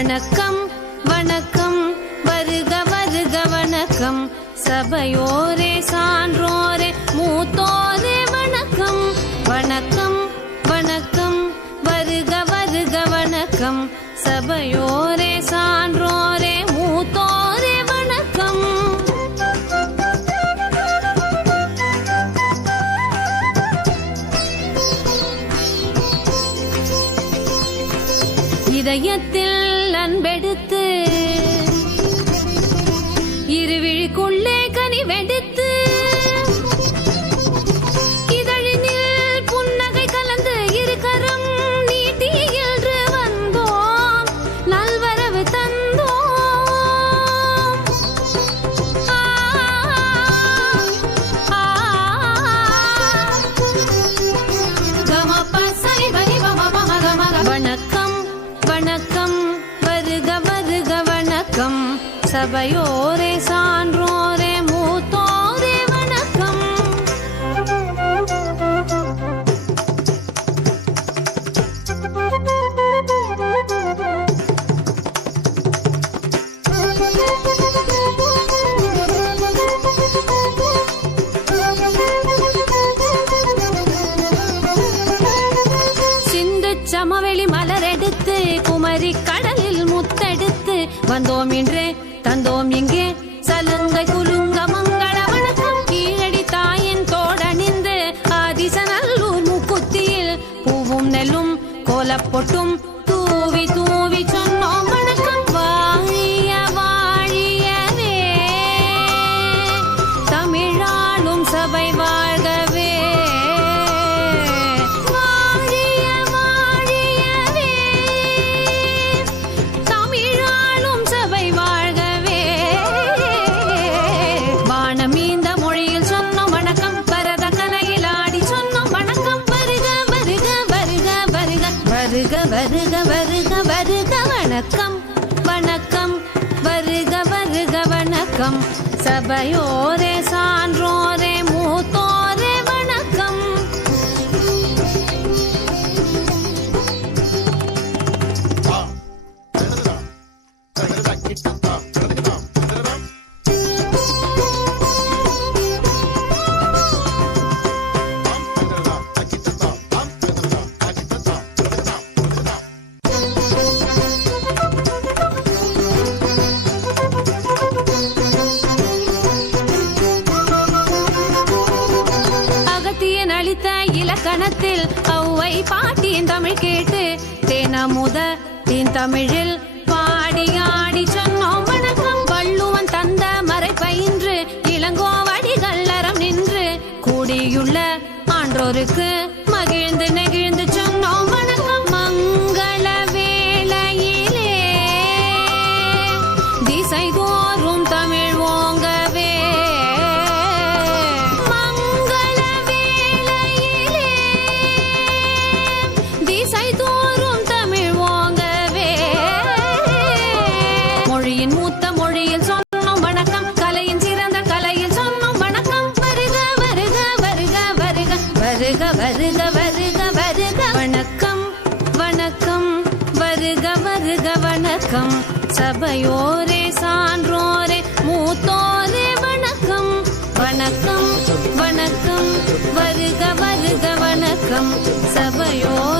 வணக்கம் வணக்கம் வருக வருக வணக்கம் சபையோரே சான்றோரே மூத்தோரே வணக்கம் வணக்கம் வணக்கம் வருக வருக வணக்கம் சபையோரே சான்றோரே மூத்தோரே வணக்கம். இதயத்தில் அன்பெடுத்து இருவிழிக்குள்ளே கனிவெடுத்து இதழினில் புன்னகை கலந்து இருக்கரம் நீட்டி என்று வந்தோம் நல்வரவு தந்தோம். வணக்கம் வணக்கம் வருக வருக வணக்கம் சபையோரே சான்றோரே மூத்தோரே வணக்கம். சிந்து சமவெளி மலரெடுத்து குமரி கடலில் முத்தெடுத்து வந்தோம் இன்றே தந்தோம் இங்கே சலங்கை குலுங்க மங்கள வணக்கம். கீழடி தாயின் தோடணிந்து ஆதிசநல்லூர் மூக்குத்தியில் பூவும் நெல்லும் கோலப்பொட்டும் தூவி தூவி சொன்னோம் வணக்கம். வாழிய வாழியவே தமிழாளும் சபை வாழ்கவே. வருக வருக வருக வணக்கம் வணக்கம் வருக வருக வணக்கம் சபையோரே சான்றோரே மூத்தோரே வணக்கம். இலக்கணத்தில் ஔவை பாட்டியின் தமிழ் கேட்டு தேனமுத தீன் தமிழில் பாடி ஆடி சொன்னோம் வணக்கம். வள்ளுவன் தந்த மறை பயின்று இளங்கோவடிகள் அறம் நின்று கூடியுள்ள ஆன்றோருக்கு மகிழ்ந்து நெகிழ்ந்து சொன்னோம் வணக்கம். மங்கள வேளையிலே திசை தோறும் தமிழ் ஓங்கவே. மொழியின் மூத்த மொழியில் சொன்னோம் வணக்கம். கலையின் சிறந்த கலையில் சொன்னோம் வணக்கம். வருக வருக வருக வருக வருக வருக வருக வருக வணக்கம் வணக்கம் வருக வருக வணக்கம் சபையோரே சான்றோரே மூத்தோரே வணக்கம் வணக்கம் வணக்கம் வருக வருக வணக்கம் சபையோரே